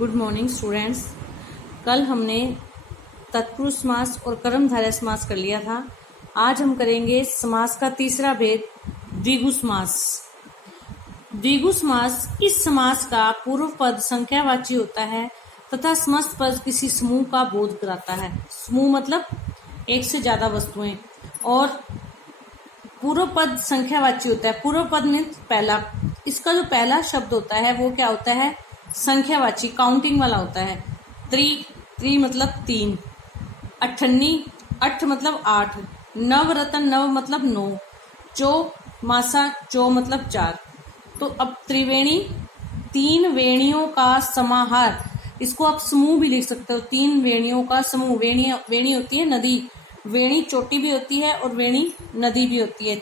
Good morning students. कल हमने तत्पुरुष समास और कर्मधारय समास कर लिया था। आज हम करेंगे समास का तीसरा भेद, द्विगु समास। द्विगु समास इस समास का पूर्व पद संख्यावाची होता है तथा समस्त पद किसी समूह का बोध कराता है। समूह मतलब एक से ज्यादा वस्तुएं, और पूर्व पद संख्यावाची होता है। पूर्व पद मीन्स पहला। इसका जो पहला शब्द होता है वो क्या होता है? संख्यावाची, काउंटिंग वाला होता है। त्रि मतलब तीन, अठन्नी, अठ मतलब आठ, नवरत्न, नव मतलब नौ, चो मासा, चो मतलब चार। तो अब त्रिवेणी, तीन वेणियों का समाहार, इसको आप समूह भी लिख सकते हो। तीन वेणियों का समूह। वेणी होती है नदी, वेणी चोटी भी होती है और वेणी नदी भी होती है।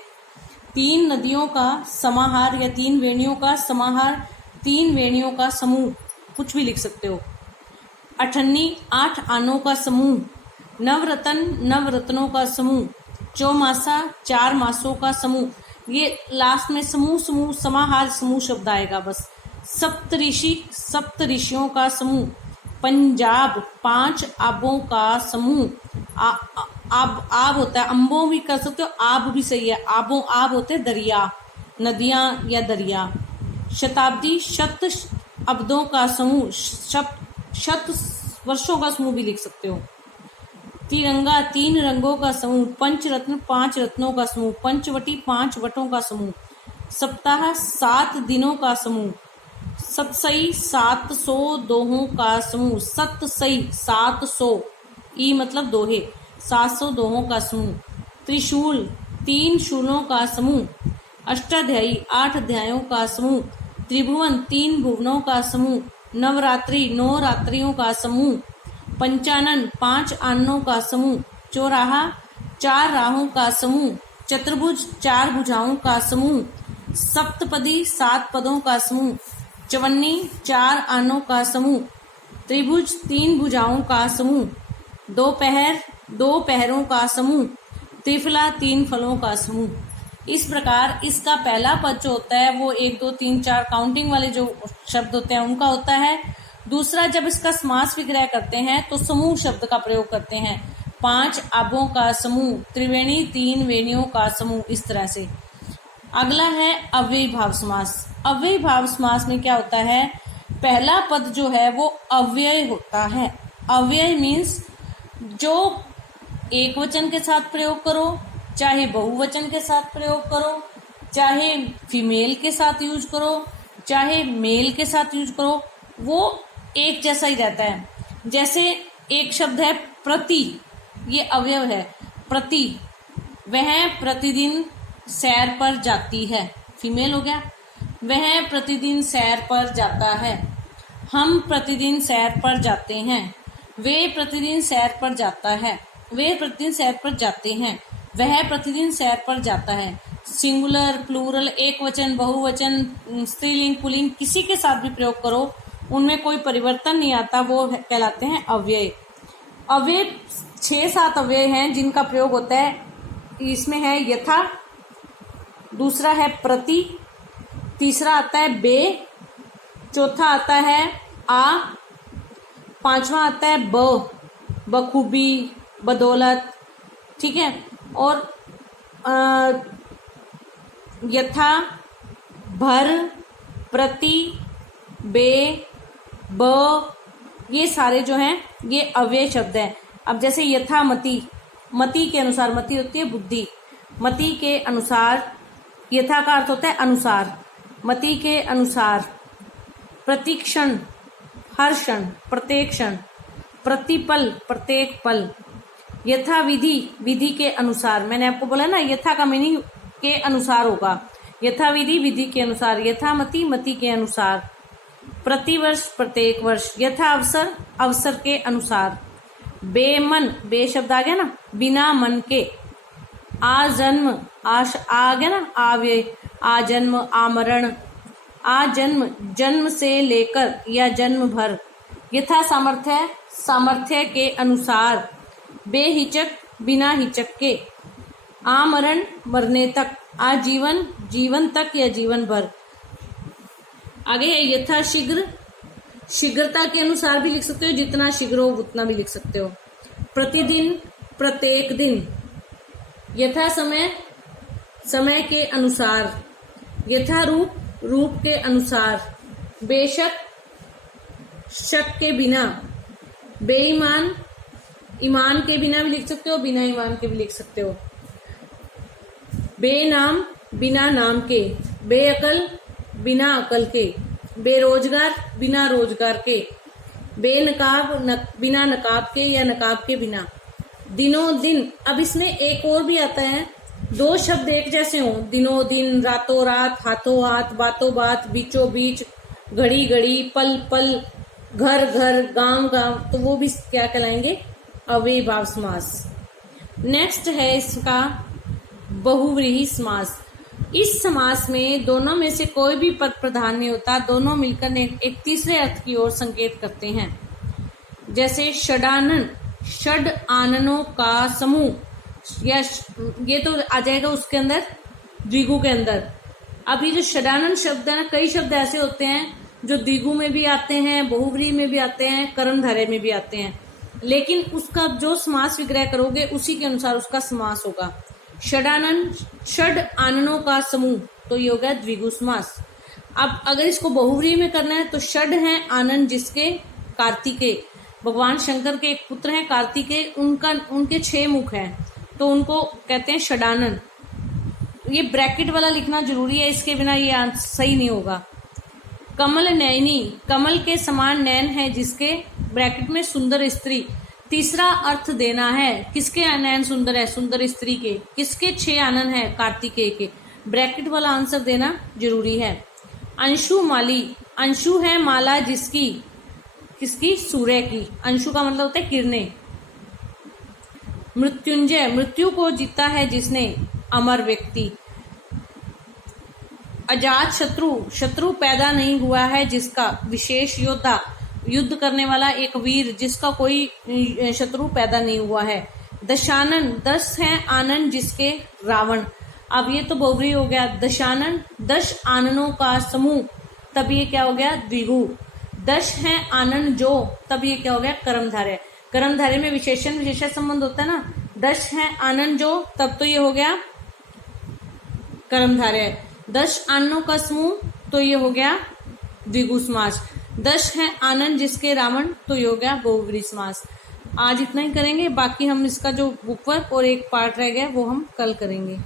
तीन नदियों का समाहार या तीन वेणियों का समाहार, तीन वेणियों का समूह, कुछ भी लिख सकते हो। अठन्नी, आठ आनों का समूह। नवरत्न, नवरत्नों का समूह। चौमासा, चार मासों का समूह। ये लास्ट में समूह समूह समाहार समूह शब्द आएगा बस। सप्तऋषि, सप्त ऋषियों का समूह। पंजाब, पांच आबों का समूह। आब होता है, अम्बों भी कर सकते हो, आब भी सही है। आबों, आब होते हैं दरिया, नदियां या दरिया। शताब्दी, शत अब्दों का समूह, शत वर्षों का समूह भी लिख सकते हो। तिरंगा, तीन रंगों का समूह। पंचरत्न, पांच रत्नों का समूह। पंचवटी, पांच वटों का समूह। सप्ताह, सात दिनों का समूह। सतसई, 700 दोहों का समूह। सतसई, 700, ई मतलब दोहे, 700 दोहों का समूह। त्रिशूल, तीन शूलों का समूह। अष्टाध्यायी, 8 अध्यायों का समूह। त्रिभुवन, तीन भुवनों का समूह। नवरात्रि, 9 रात्रियों का समूह। पंचानन, 5 आननों का समूह। चौराहा, 4 राहों का समूह। चतुर्भुज, 4 भुजाओं का समूह। सप्तपदी, 7 पदों का समूह। चवन्नी, 4 आनों का समूह। त्रिभुज, 3 भुजाओं का समूह। दोपहर, 2 पहरों का समूह। त्रिफला, 3 फलों का समूह। इस प्रकार इसका पहला पद जो होता है वो 1 2 3 4 काउंटिंग वाले जो शब्द होते हैं उनका होता है। दूसरा, जब इसका समास विग्रह करते हैं तो समूह शब्द का प्रयोग करते हैं। 5 आबों का समूह, त्रिवेणी, 3 वेणियों का समूह, इस तरह से। अगला है अव्ययी भाव समास। अव्ययी भाव समास में क्या होता है? पहला पद जो है वो अव्यय होता है। अव्यय मीन्स जो एक वचन के साथ प्रयोग करो, चाहे बहुवचन के साथ प्रयोग करो, चाहे फीमेल के साथ यूज करो, चाहे मेल के साथ यूज करो, वो एक जैसा ही रहता है। जैसे एक शब्द है प्रति, ये अवयव है। प्रति, वह प्रतिदिन सैर पर जाती है, फीमेल हो गया। वह प्रतिदिन सैर पर जाता है। हम प्रतिदिन सैर पर जाते हैं। वे प्रतिदिन सैर पर जाता है। वे प्रतिदिन सैर पर जाते हैं। वह प्रतिदिन सैर पर जाता है। सिंगुलर, प्लूरल, एक वचन, बहुवचन, स्त्रीलिंग, पुल्लिंग, किसी के साथ भी प्रयोग करो, उनमें कोई परिवर्तन नहीं आता, वो कहलाते हैं अव्यय। अव्यय 6-7 अव्यय हैं जिनका प्रयोग होता है। इसमें है यथा, दूसरा है प्रति, तीसरा आता है बे, चौथा आता है आ, पांचवा आता है ब, बखूबी, बदौलत, ठीक है। और यथा, भर, प्रति, बे, ब, ये सारे जो हैं ये अव्यय शब्द हैं। अब जैसे यथामति, मति के अनुसार, मति होती है बुद्धि, मति के अनुसार, यथा का अर्थ होता है अनुसार, मति के अनुसार। प्रतिक्षण, हर क्षण, प्रत्येक क्षण। प्रतिपल, प्रत्येक पल। यथा विधि, विधि के अनुसार। मैंने आपको बोला ना, यथा का मीनिंग के अनुसार होगा। यथा विधि, विधि के अनुसार। यथामति, मति के अनुसार। प्रतिवर्ष, प्रत्येक वर्ष। यथा अवसर, अवसर के अनुसार। बेमन, बे शब्द आ गया ना, बिना मन के। आजन्म, आ गया ना, आव्यय, आजन्म, आमरण। आजन्म, जन्म से लेकर या जन्म भर। यथा सामर्थ्य, सामर्थ्य के अनुसार। बेहिचक, बिना हिचक के। आमरण, मरने तक। आजीवन, जीवन तक या जीवन भर। आगे है यथाशीघ्र, शीघ्रता के अनुसार भी लिख सकते हो, जितना शीघ्र हो उतना भी लिख सकते हो। प्रतिदिन, प्रत्येक दिन। यथा समय, समय के अनुसार। यथारूप, रूप के अनुसार। बेशक, शक के बिना। बेईमान, ईमान के बिना भी लिख सकते हो, बिना ईमान के भी लिख सकते हो। बेनाम, बिना नाम के। बेअकल, बिना अकल के। बेरोजगार, बिना रोजगार के। बेनकाब, बिना नकाब के या नकाब के बिना। दिनों दिन, अब इसमें एक और भी आता है, दो शब्द एक जैसे हों, दिनों दिन, रातों रात, हाथों हाथ, बातों बात, बीचों बीच, घड़ी घड़ी, पल पल, घर घर, गांव गांव, तो वो भी क्या कहलाएंगे? अव्ययीभाव समास। नेक्स्ट है इसका बहुव्रीहि समास। इस समास में दोनों में से कोई भी पद प्रधान नहीं होता, दोनों मिलकर एक तीसरे अर्थ की ओर संकेत करते हैं। जैसे षडानन, षड आननों का समूह, या ये तो आ जाएगा उसके अंदर, द्विगु के अंदर। अब ये जो षडानन शब्द है ना, कई शब्द ऐसे होते हैं जो द्विगु में भी आते हैं, बहुव्रीहि में भी आते हैं, कर्मधारय में भी आते हैं, लेकिन उसका जो समास विग्रह करोगे उसी के अनुसार उसका समास होगा। षडानन, षड आननों का समूह, तो ये हो गया द्विगु समास। अब अगर इसको बहुव्रीहि में करना है तो षड है आनन, जिसके कार्तिकेय, भगवान शंकर के एक पुत्र हैं कार्तिकेय, उनके 6 मुख हैं, तो उनको कहते हैं षडानन। ये ब्रैकेट वाला लिखना जरूरी है, इसके बिना ये सही नहीं होगा। कमल नयनी, कमल के समान नयन है जिसके, ब्रैकेट में सुंदर स्त्री। तीसरा अर्थ देना है, किसके नयन सुंदर है? सुंदर स्त्री के। किसके 6 आनन है? कार्तिकेय के। ब्रैकेट वाला आंसर देना जरूरी है। अंशु माली, अंशु है माला जिसकी, किसकी? सूर्य की। अंशु का मतलब होता है किरणें। मृत्युंजय, मृत्यु को जीता है जिसने, अमर व्यक्ति। अजात शत्रु, शत्रु पैदा नहीं हुआ है जिसका, विशेष योद्धा, युद्ध करने वाला एक वीर जिसका कोई शत्रु पैदा नहीं हुआ है। दशानन, 10 है आनन जिसके, रावण। अब ये तो बहुव्रीहि हो गया। दशानन, 10 आननों का समूह, तब ये क्या हो गया? द्विगु। 10 है आनन जो, तब ये क्या हो गया? कर्मधारय। कर्मधारय में विशेषण विशेषण संबंध होता है ना, 10 है आनन जो, तब तो ये हो गया कर्मधारय। 10 आननों का समूह, तो ये हो गया द्विगु समास। 10 है आनन जिसके, रावण, तो ये हो गया बहुव्रीहि समास। आज इतना ही करेंगे, बाकी हम इसका जो बुक वर्क और एक पार्ट रह गया वो हम कल करेंगे।